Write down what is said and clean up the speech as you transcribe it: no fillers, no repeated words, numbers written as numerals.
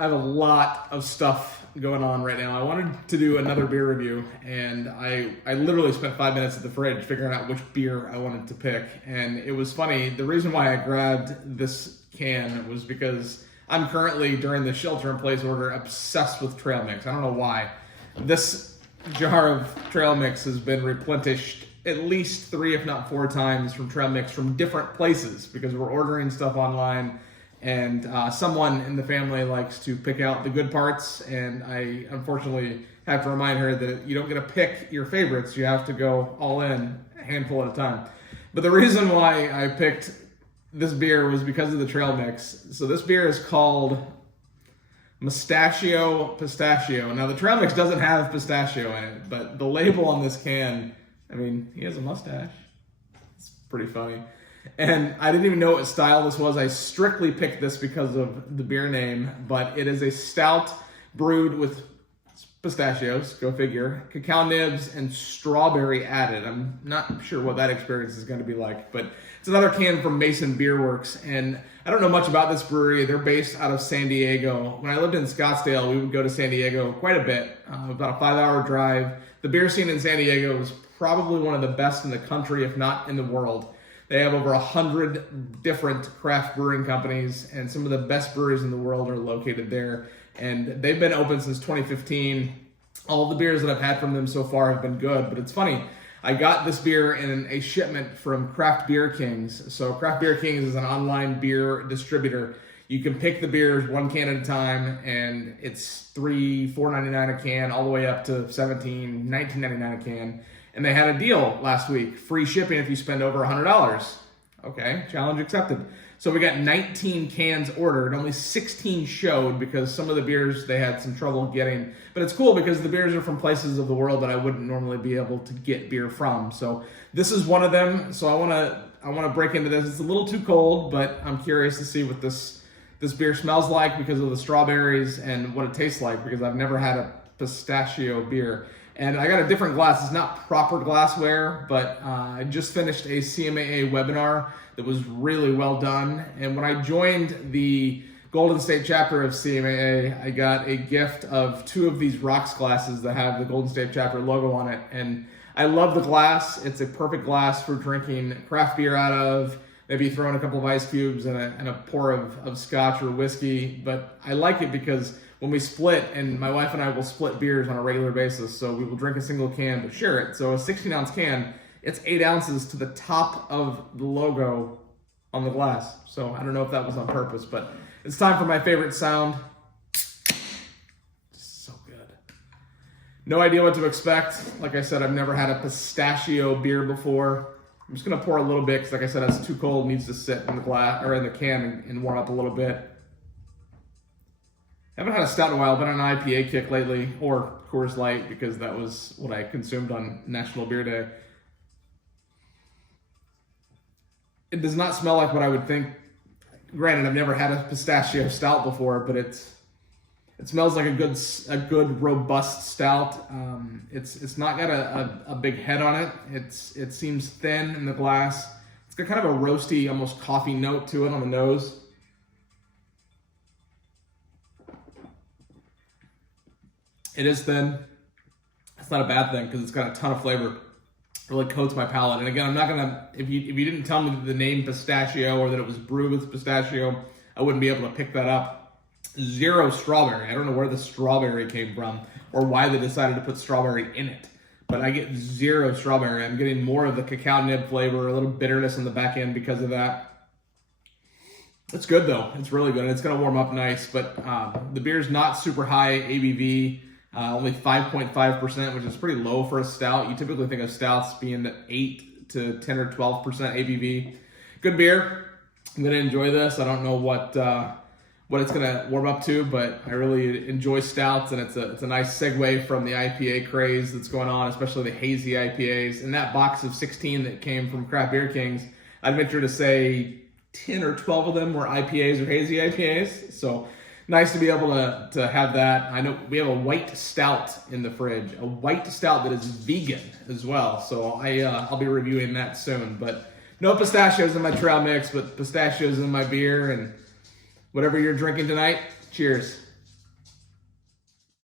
I have a lot of stuff going on right now. I wanted to do another beer review, and I literally spent 5 minutes at the fridge figuring out which beer I wanted to pick. And it was funny. The reason why I grabbed this can was because I'm currently, during the shelter-in-place order, obsessed with trail mix. I don't know why. This jar of trail mix has been replenished at least 3, if not 4 times from trail mix from different places because we're ordering stuff online. And someone in the family likes to pick out the good parts, and I unfortunately have to remind her that you don't get to pick your favorites. You have to go all in, a handful at a time. But the reason why I picked this beer was because of the trail mix. So this beer is called Mustachio Pistachio. Now the trail mix doesn't have pistachio in it, but the label on this can, I mean, he has a mustache. It's pretty funny. And I didn't even know what style this was. I strictly picked this because of the beer name, but it is a stout brewed with pistachios, go figure, cacao nibs, and strawberry added. I'm not sure what that experience is going to be like, but it's another can from Mason Beer Works. And I don't know much about this brewery. They're based out of San Diego. When I lived in Scottsdale, we would go to San Diego quite a bit, about a 5-hour drive. The beer scene in San Diego is probably one of the best in the country, if not in the world. They have over 100 different craft brewing companies, and some of the best breweries in the world are located there. And they've been open since 2015. All the beers that I've had from them so far have been good, but it's funny. I got this beer in a shipment from Craft Beer Kings. So Craft Beer Kings is an online beer distributor. You can pick the beers 1 can at a time, and it's $4.99 a can, all the way up to $19.99 a can. And they had a deal last week, free shipping if you spend over $100. Okay, challenge accepted. So we got 19 cans ordered, only 16 showed because some of the beers they had some trouble getting. But it's cool because the beers are from places of the world that I wouldn't normally be able to get beer from. So this is one of them. So I want to break into this. It's a little too cold, but I'm curious to see what this beer smells like because of the strawberries and what it tastes like because I've never had a pistachio beer. And I got a different glass. It's not proper glassware, but I just finished a CMAA webinar that was really well done. And when I joined the Golden State chapter of CMAA, I got a gift of 2 of these rocks glasses that have the Golden State chapter logo on it. And I love the glass. It's a perfect glass for drinking craft beer out of, maybe throwing a couple of ice cubes and a pour of scotch or whiskey. But I like it because when we split, and my wife and I will split beers on a regular basis, so we will drink a single can but share it. So a 16-ounce can, it's 8 ounces to the top of the logo on the glass. So I don't know if that was on purpose, but it's time for my favorite sound. So good. No idea what to expect. Like I said, I've never had a pistachio beer before. I'm just gonna pour a little bit because, like I said, it's too cold. It needs to sit in the glass or in the can and warm up a little bit. I haven't had a stout in a while. I've been on an IPA kick lately, or Coors Light, because that was what I consumed on National Beer Day. It does not smell like what I would think. Granted, I've never had a pistachio stout before, but it smells like a good robust stout. It's not got a big head on it. It seems thin in the glass. It's got kind of a roasty, almost coffee note to it on the nose. It is thin. It's not a bad thing because it's got a ton of flavor. It really coats my palate. And again, I'm not gonna, if you didn't tell me the name pistachio or that it was brewed with pistachio, I wouldn't be able to pick that up. 0 strawberry. I don't know where the strawberry came from or why they decided to put strawberry in it. But I get 0 strawberry. I'm getting more of the cacao nib flavor, a little bitterness in the back end because of that. It's good though. It's really good. It's gonna warm up nice, but the beer's not super high ABV. Only 5.5%, which is pretty low for a stout. You typically think of stouts being 8 to 10 or 12% ABV. Good beer. I'm gonna enjoy this. I don't know what it's gonna warm up to, but I really enjoy stouts, and it's a nice segue from the IPA craze that's going on, especially the hazy IPAs. In that box of 16 that came from Craft Beer Kings, I'd venture to say 10 or 12 of them were IPAs or hazy IPAs. So nice to be able to have that. I know we have a white stout in the fridge, a white stout that is vegan as well. So I'll be reviewing that soon. But no pistachios in my trail mix, but pistachios in my beer. And whatever you're drinking tonight, cheers.